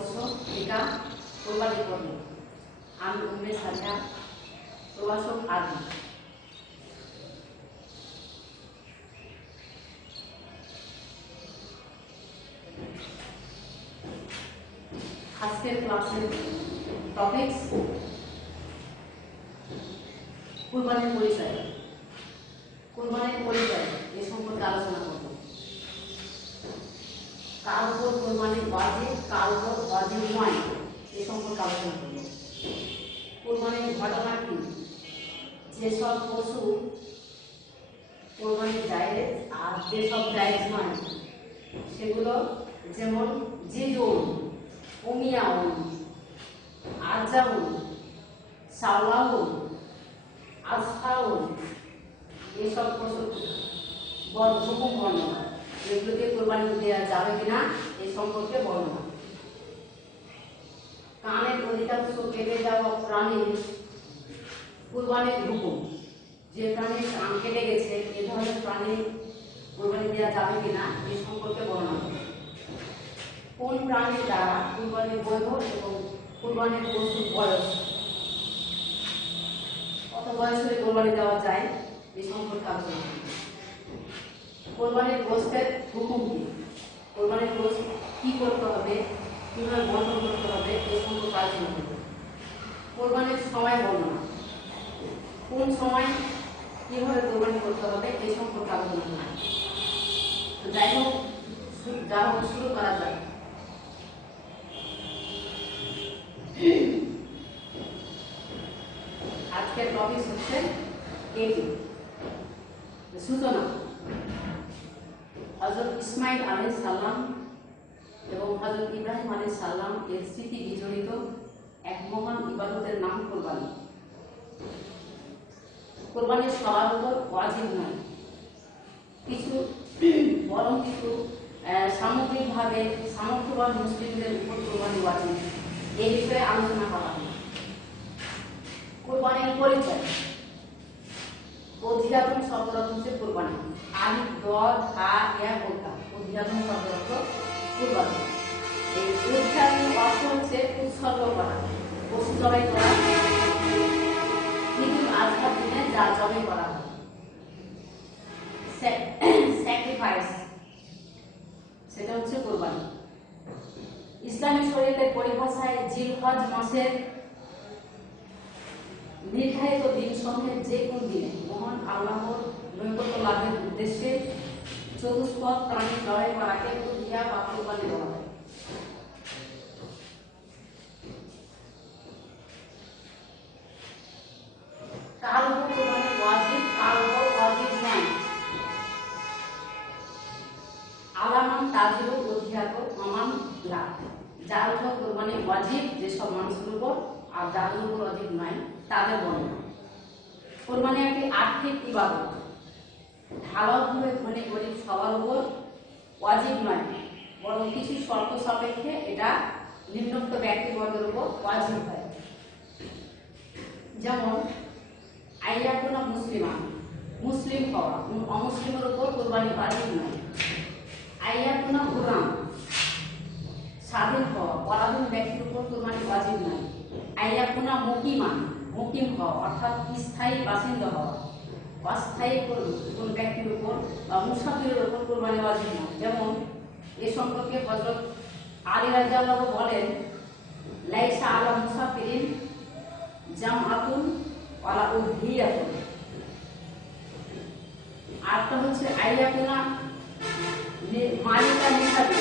বৎস এটা কোরবানি করবে। আমি উম্মে সামিয়া, প্রবাসক আদি। আজকের ক্লাসের টপিকস কুরবানির পরিচয়। কুরবানির পরিচয় এই সম্পর্কে আলোচনা করব। কার উপর কুরবানি ওয়াজিব, কার উপর ওয়াজিব নয় এই সম্পর্কে আলোচনা করব। কুরবানির ঘটনা কি, যেসব পশু কুরবানির জায়েজ আর যেসব জায়েজ নয় সেগুলো, যেমন জিজুন, উমিয়াউন, আরজাউন, সাওলাউন, আসফাউন, এইসব পশু হুকুম বর্ণনা, এগুলোকে কোরবানি দেওয়া যাবে কিনা এই সম্পর্কে বর্ণনা। কানের অধিকাংশ কেটে যাওয়া প্রাণীর কুরবানির হুকুম, যে প্রাণীর কান কেটে গেছে এ ধরনের প্রাণী কুরবানি দেওয়া যাবে কিনা এই সম্পর্কে বর্ণনা। কোন প্রাণীর দ্বারা কুরবানির বৈধ এবং কুরবানির পশুর বয়স, কত বয়স হলে কোরবানি দেওয়া যায় এই সম্পর্কে আলোচনা করব। কোরবানির গোশতের হুকুম কি, কোরবানির গোশত কি করতে হবে, কিভাবে বর্ণন করতে হবে এই সম্পর্কে আলোচনা করব। কোরবানির সময় বর্ণনা, কোন সময় কিভাবে কোরবানি করতে হবে এই সম্পর্কে আলোচনা করব। যাই হোক, শুরু করা যাক। আজকের টপিক হচ্ছে এটি সূচনা। হযরত ইসমাইল আলাইহিস সালাম এবং হযরত ইব্রাহিম আলাইহিস সালাম এর স্মৃতি বিজড়িত এক মহান ইবাদতের নাম কুরবানি। কুরবানি সবার উপর ওয়াজিব নয়, বরং কিছু সামগ্রিকভাবে সামর্থ্যবান মুসলিমদের উপর কুরবানি ওয়াজিব। এই বিষয়ে আলোচনা করা হবে। কুরবানির পরিচয়। অধিয়াতন শব্দ হচ্ছে কুরবানি। আলিফ, দল, হা, ইয়া, গোটা। অধিয়াতন শব্দ অর্থ কুরবানি। এই অধিয়াতন অর্থ হচ্ছে উৎসর্গ করা, পশু জবাই করা, ঈদুল আজহার দিনে যা জবাই করা হয়। স্যাক্রিফাইস, সেটা হচ্ছে কুরবানি। ইসলামী শরীয়তের পরিভাষায় জিলহজ মাসের নির্ধারিত দিন সমূহের যে কোন দিনে মহান আল্লাহর নৈকট্য লাভের উদ্দেশ্যে চতুষ্পদ প্রাণী জবাই করাকে উদ্হিয়া বা কুরবানি বলা হয়। কার উপর কুরবানি ওয়াজিব, কার উপর ওয়াজিব নয়। আলামান তাজিবু উদ্হিয়াত আমান লা, যার উপর কুরবানি ওয়াজিব যেসব মানুষের উপর, আর যাদের উপর ওয়াজিব নয় তাদের বর্ণনা। কুরবানি একটি আর্থিক ইবাদত, ঢালাওভাবে ধনী গরিব সবার উপর ওয়াজিব নয়, বরং কিছু শর্ত সাপেক্ষে এটা নিম্নোক্ত ব্যক্তিবর্গের উপর ওয়াজিব হয়। যেমন আইয়াকুনা মুসলিমান, মুসলিম হওয়া, অমুসলিমের উপর কুরবানি ওয়াজিব নয়। আইয়াকুনা হুরাম, স্বাধীন হওয়া, পরাধীন ব্যক্তির উপর কুরবানি ওয়াজিব নয়। আইয়াকুনা মুকিমান, মুকিম হওয়া অর্থাৎ স্থায়ী বাসিন্দা হওয়া, অস্থায়ী কোন ব্যক্তির উপর বা মুসাফিরের উপর কুরবানি ওয়াজিব নয়। যেমন এ সম্পর্কে হযরত আলী রাদিয়াল্লাহু বলেন, লাইসা আলা মুসাফিরিন জামআতুন ওয়ালা উযহিয়াতুন। আরটা হচ্ছে আইয়াকুনা মালিকা নিসাবি,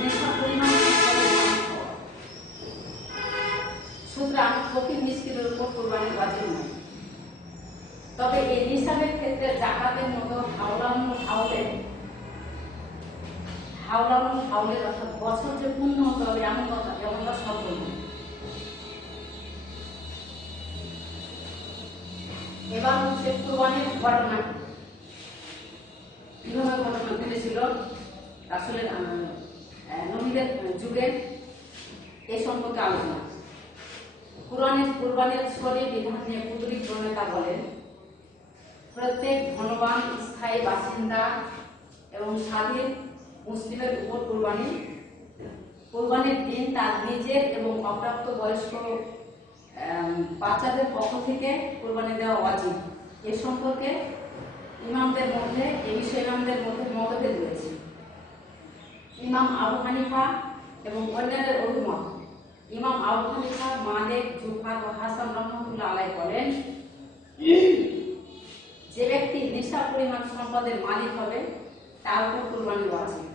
নিসাব পরিমাণ। সুতরাং ফকির মিসকিনের উপর কুরবানি ওয়াজিব নয়। তবে এই নিসাবের ক্ষেত্রে যাকাতের মতো হাওলানুল অর্থাৎ বছর যে পূর্ণ হতে হবে এমনটা শর্ত নয়। এবার হচ্ছে কুরবানির ঘটনা, কিভাবে ঘটনা ঘটেছিল রাসূলের নবীদের যুগে এই সম্পর্কে আলোচনা। কুরবানির শরীর বিধান নিয়ে কুতুবী প্রণেতা বলেন, প্রত্যেক ধনবান স্থায়ী বাসিন্দা এবং স্বাধীন মুসলিমের উপর কুরবানি কোরবানির দিন তার নিজের এবং অপ্রাপ্ত বয়স্ক বাচ্চাদের পক্ষ থেকে কোরবানি দেওয়া ওয়াজিব। এ সম্পর্কে ইমামদের মধ্যে মতভেদ রয়েছে। ইমাম আবু হানিফা এবং অন্যান্যের অভিমত। ইমাম আবু হানিফা, মালিক, জুফার ও হাসান রহমাতুল্লাহ আলাইহি বলেন, যে ব্যক্তি নিসাব পরিমাণ সম্পদের মালিক হবে তার উপর কুরবানি ওয়াজিব।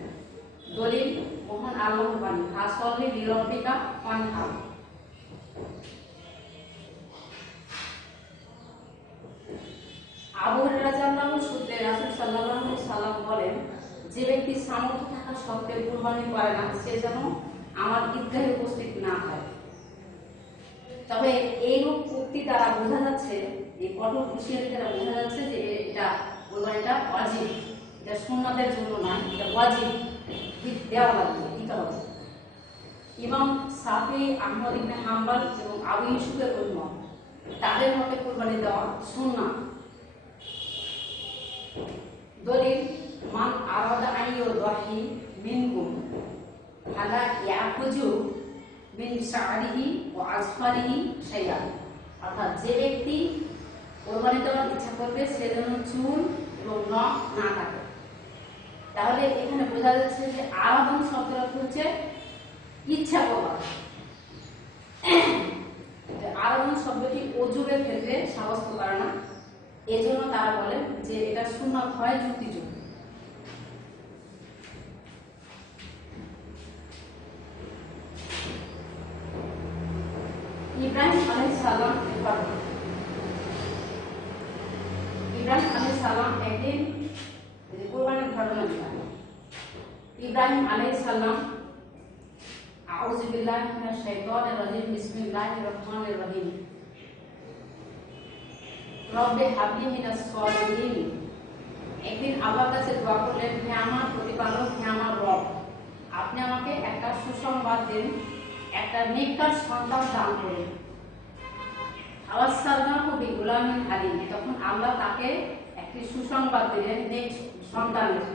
দলিল মহান আল্লাহর বাণী, ফাসলি লিরাব্বিকা ওয়ানহার। আবু হুরায়রা রাদিয়াল্লাহু সূত্রে রাসূল সাল্লাল্লাহু আলাইহি সাল্লাম বলেন, যে ব্যক্তি সামর্থ্য থাকা সত্ত্বেও কুরবানি করে না সে যেন আমার ঈদগাহে উপস্থিত না হয়। তবে এইরূপ উক্তি দ্বারা বোঝা যাচ্ছে, এই কঠোর হুঁশিয়ারি দ্বারা বোঝা যাচ্ছে যে এটা কুরবানিটা ওয়াজিব, এটা সুন্নাতের জন্য নয়, এটা ওয়াজিব, দেওয়া লাগবে, দিতে হবে। ইমাম শাফি, আহমদ ইবনে হাম্বল এবং আবু ইউসুফের উম্মত, তাদের মতে কুরবানি দেওয়া সুন্নাত। দলিল মান আরাদা আইয়ুদাহি মিনকুম ফালা ইয়াকুজু মিন শা'রিহি ওয়া আজফারিহি শাইআন। অর্থাৎ যে ব্যক্তি কোরবানি দেওয়ার ইচ্ছা করবে সে যেন চুল এবং নখ না কাটে। তাহলে এখানে বোঝা যাচ্ছে যে আরাদন শব্দের অর্থ হচ্ছে ইচ্ছা করা। আরাদন শব্দটি ওজুবের ক্ষেত্রে সাব্যস্ত করে না, এজন্য তারা বলেন যে এটা সুন্নাত হয় যুক্তিযুক্ত। ইব্রাহিম আলাইহিস সালাম একদিন কুরবানির ঘটনা ছিল। ইব্রাহিম আলাইহিস সালাম আউযু বিল্লাহি মিনাশ শাইতানির রাজিম বিসমিল্লাহির রহমানির রহিম রব্বি হাবলি মিনাস সালিহিন। একদিন আল্লাহর কাছে দোয়া করলেন, হে আমার প্রতিপালক, হে আমার রব, আপনি আমাকে একটা সুসংবাদ দিন, একটা নেককার সন্তান দান করুন। আওয়াসালনাহু বিগুলামিন হালিম। তখন আল্লাহ তাকে একটি সুসংবাদ দিলেন নেক সন্তানের।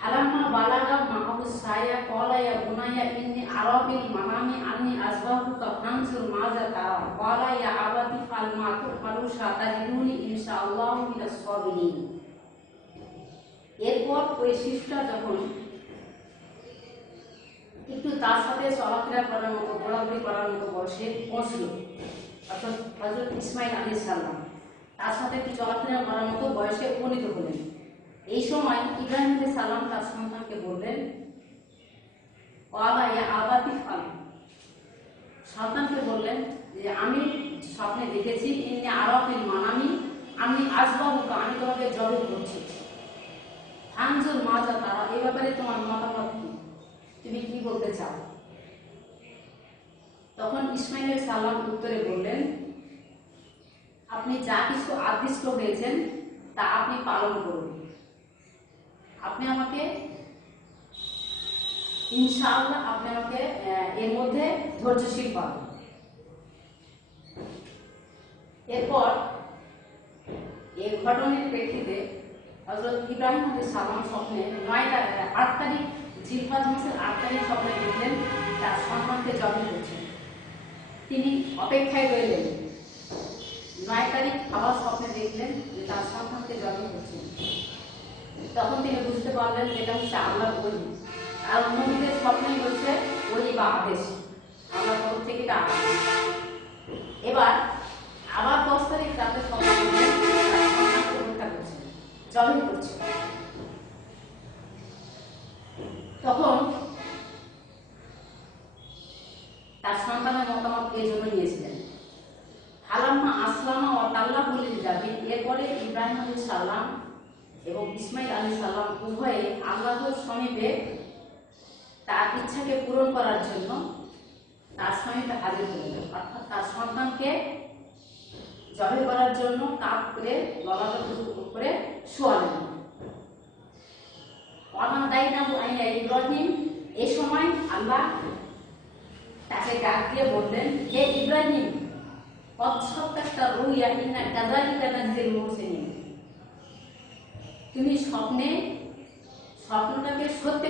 হালাম্মা বালাগা মাহু সায়া ক্বালা ইয়া বুনাইয়া ইন্নী আরা ফিল মানামি আন্নী আযবাহুকা ফানজুর মাযা তারা ক্বালা ইয়া আবাতি ফাল মা তুফআলু সাতাজিদুনি ইনশাআল্লাহু মিনাস সাবিরিন। এরপর ওই শিশুটা যখন একটু তার সাথে চলাফেরা করার মতো, ঘোরাঘুরি করার মতো বয়সে পৌঁছল, অর্থাৎ হযরত ইসমাঈল আলাইহিস সালাম তার সাথে একটু চলাফেরা করার মতো বয়সে উপনীত হলেন। এই সময় ইব্রাহিম আলাইহিস সালাম তার সন্তানকে বললেন, ক্বালা ইয়া আবাতি ফাল। সন্তানকে বললেন যে আমি স্বপ্নে দেখেছি, ইন্নী আরা ফিল মানামি আন্নী আযবাহুকা, আমি তোমাকে জবাই করছি। ফানজুর মাযা তারা, এই ব্যাপারে তোমার মতামত কি, তুমি কি বলতে চাও? তখন ইসমাঈল আলাইহিস সালাম উত্তরে বললেন, আপনি যা কিছু আদিষ্ট হয়েছেন তা আপনি পালন করুন, আপনি আমাকে ইনশাআল্লাহ আপনি আমাকে এর মধ্যে ধৈর্যশীল পাবেন। এরপর এই ঘটনার প্রেক্ষিতে হযরত ইব্রাহিম আলাইহিস সালাম স্বপ্নে 8 তারিখ জিলহজ মাসের 8 তারিখ স্বপ্নে দেখলেন তার সন্তানকে জবাই করছেন। তিনি অপেক্ষায় রইলেন। 9 তারিখ আবার স্বপ্নে দেখলেন যে তার সন্তানকে জবাই করছেন। তখন তিনি বুঝতে পারলেন এটা হচ্ছে আল্লাহর ওহী। আর নবীদের স্বপ্নই হচ্ছে ওহী বা আদেশ, আল্লাহর তরফ থেকে এটা আদেশ। এবার আবার 10 তারিখ রাতে স্বপ্নে দেখলেন তার সন্তানকে হত্যা করছেন, জবাই করছেন। তখন তার সন্তানের মতামত এই জন্য নিয়েছিলেন। হালাম্মা আসলামা ও তাল্লাহু লিল জাবিন। এরপরে ইব্রাহিম আলাইহিস সালাম এবং ইসমাঈল আলাইহিস সালাম উভয়ে আল্লাহর সমীপে তার ইচ্ছাকে পূরণ করার জন্য তার সমীপে হাজির হলেন, অর্থাৎ তার সন্তানকে জবাই করার জন্য কাঁধ করে গলার উপরে শোয়ালেন। ইব্রাহিম, এই সময় আল্লাহ তাকে ডাক দিয়ে বললেন, হে ইব্রাহিম, তুমি স্বপ্নে স্বপ্নটাকে সত্যি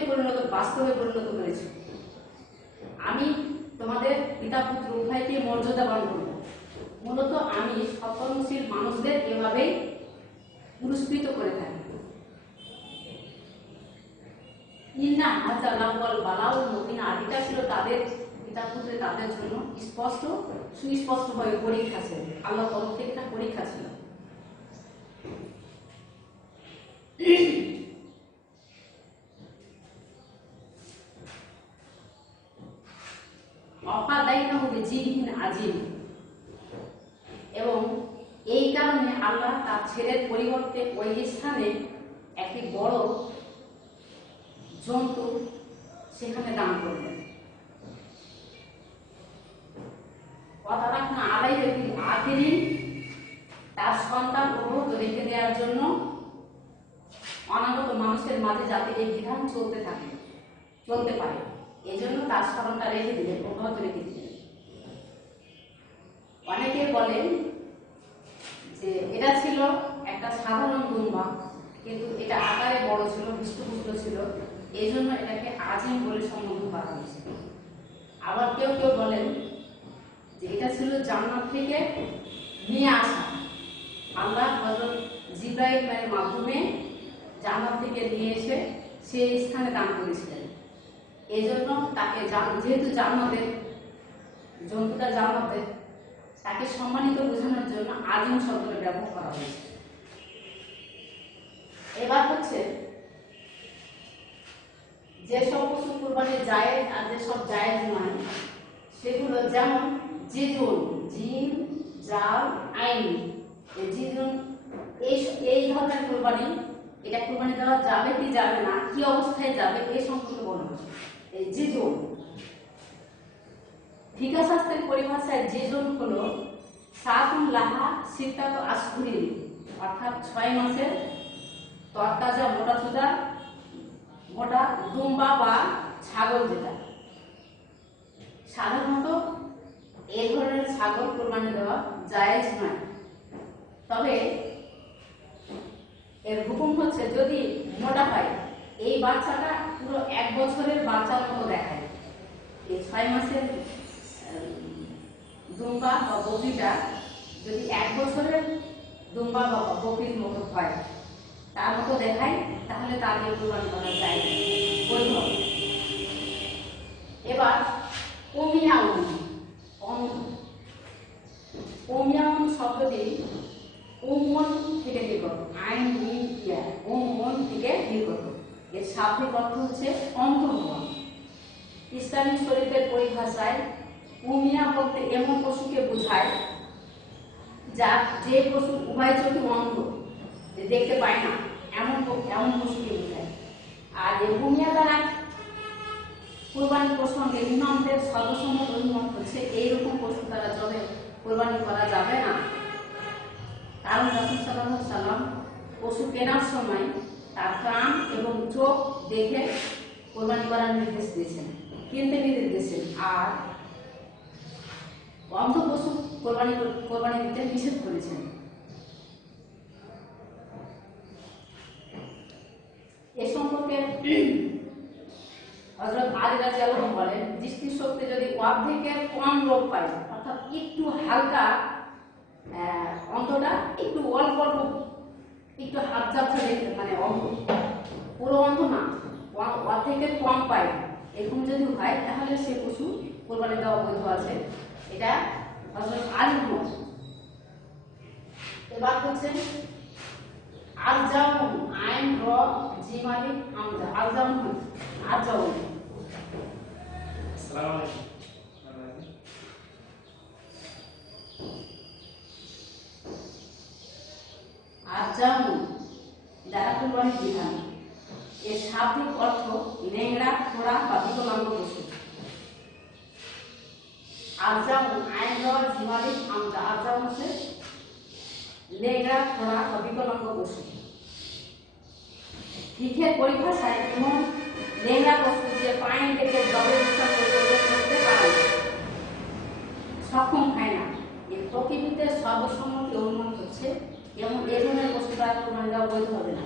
বাস্তবে পরিণত করেছি। আমি তোমাদের পিতা পুত্র উভয়কে মর্যাদাবান করব। মূলত আমি সৎকর্মশীল মানুষদের এভাবেই পুরস্কৃত করে থাকি। ইন্না হাজা লাউল বালাউল মুবিন, আদিটা ছিল তাদের পিতা পুত্রে তাদের জন্য সুস্পষ্টভাবে পরীক্ষা ছিল। আল্লাহর তরফ থেকে একটা পরীক্ষা ছিল। আজিম, এবং এই কারণে আল্লাহ তার ছেলের পরিবর্তে ওই স্থানে একটি বড় জন্তু সেখানে দান করলেন। তার সন্তান অব্যাহত রেখে দেওয়ার জন্য অনাগত মানুষের মাঝে যাতে এই বিধান চলতে পারে, এই জন্য তার স্মরণটা রেখে দিলেন, অব্যাহত রেখে দিলেন। অনেকে বলেন যে এটা ছিল একটা সাধারণ দুম্বা, কিন্তু এটা আকারে বড় ছিল, হৃষ্টপুষ্ট ছিল, এই জন্য এটাকে আজিম বলে সম্বোধন করা হয়েছে। আবার কেউ কেউ বলেন যে এটা ছিল জান্নাত থেকে নিয়ে আসা, আল্লাহ হযরত জিবরাইলের মাধ্যমে জান্নাত থেকে নিয়ে এসে সেই স্থানে দান করেছিলেন। এই জন্য তাকে যেহেতু জান্নাতের জন্তুটা জান্নাতের, তাকে সম্মানিত বোঝানোর জন্য আজিম শব্দটা ব্যবহার করা হয়েছে। এবার হচ্ছে যেসব পশু কুরবানির জায়েজ আর যেসব জায়েজ নয় সেগুলো, যেমন জিজুন, জিন জাল আইন, জিজুন এই ধরনের কুরবানি, এটা কুরবানি দেওয়া যাবে কি যাবে না, কি অবস্থায় যাবে, এই সম্পর্কে বলুন। এই জিজুন ফিকাহ শাস্ত্রের পরিভাষায় জিজুন হলো সাতুন লাহা সিত্তাত আশহুরিন, অর্থাৎ 6 মাসের তরতাজা মোটা দুম্বা বা ছাগল, যেটা সাধারণত এই ধরনের ছাগল কুরবানি দেওয়া জায়েজ নয়। তবে এর হুকুম হচ্ছে যদি মোটা হয়, এই বাচ্চাটা পুরো 1 বছরের বাচ্চার মতো দেখায়, এই 6 মাসের দুম্বা বা বকরিটা যদি 1 বছরের দুম্বা বা বকরির মতো হয়, তার মতো দেখায়, তাহলে তার দিয়ে কুরবানি করা যায়, বৈধ। এবার ওমিয়াউন শব্দটি উম্মন থেকে নির্গত, আইন মিম ইয়া, উম্মন থেকে নির্গত। এর শাব্দিক অর্থ হচ্ছে অন্ধ হওয়া। ইসলামী শরীয়তের পরিভাষায় উমিয়া বলতে এমন পশুকে বোঝায় যে পশু উভয় চোখে অন্ধ, দেখতে পায় না, এমন পশুকে বোঝায়। আর এই উমিয়া দ্বারা কুরবানি প্রসঙ্গে ইমামদের সর্বসম্মত অভিমত হচ্ছে এইরকম পশু দ্বারা জবে কুরবানি করা যাবে না। কারণ রাসূল সাল্লাল্লাহু আলাইহি ওয়াসাল্লাম পশু কেনার সময় তার কান এবং চোখ দেখে কুরবানি করার নির্দেশ দিয়েছেন, কিনতে নির্দেশ দিয়েছেন। আর অন্ধ পশু কোরবানি দিতে নিষেধ করেছেন। এ সম্পর্কে হযরত আলী রাদিয়াল্লাহু আনহু বলেন, দৃষ্টিশক্তি যদি অর্ধেকের কম লোপ পায়, অর্থাৎ একটু হালকা অন্ধটা, একটু অল্প একটু হাত যাচ্ছে, মানে অন্ধ, পুরো অন্ধ না, অর্ধেকের কম পায়, এরকম যদি হয় তাহলে সে পশু কোরবানি দেওয়া বৈধ আছে। এটা হযরত আলী মত। এবার হচ্ছে আরজাউন, আইন র জিম আলিফ হামজা, আরজাউন আরজাউন। আসসালামু আলাইকুম। আরজাউন দ্বারা কুরবানি বিধান, এর শাব্দিক অর্থ নেংড়া, খোড়া বা বিকলাঙ্গ পশু। আরজাউন, আইন র জিম আলিফ হামজা, আরজাউন হচ্ছে নেংড়া, খোড়া বা বিকলাঙ্গ পশু। ফিকহের পরিভাষায় এমন নেংড়া পশু যে পানি থেকে জলের উৎসাহ করতে পারে, সক্ষম হয় না, এর প্রকৃতিতে সর্বসম্মতি অনুমান হচ্ছে, এবং এ ধরনের পশু দ্বারা কুরবানি দেওয়া বৈধ হবে না।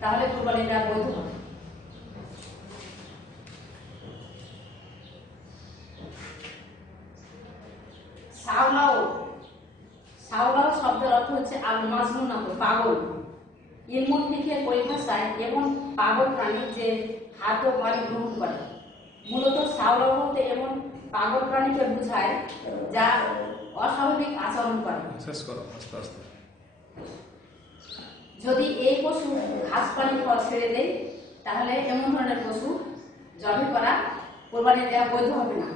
তাহলে কুরবানি দেওয়া বৈধ হবে। সাওলাও সাওলাও শব্দের অর্থ হচ্ছে আল মাজনুন, পাগল। ইলমুল ফিকহের পরিভাষায় এমন পাগল প্রাণী যে হাত ও বাড়ি গ্রহণ করে। মূলত সাওলাও বলতে এমন পাগল প্রাণীকে বোঝায় যা অস্বাভাবিক আচরণ করে। শেষ করো আস্তে আস্তে। যদি এই পশু ঘাস পানি খাওয়া ছেড়ে দেয় তাহলে এমন ধরনের পশু জবাই করা, কোরবানি দেওয়া বৈধ হবে না।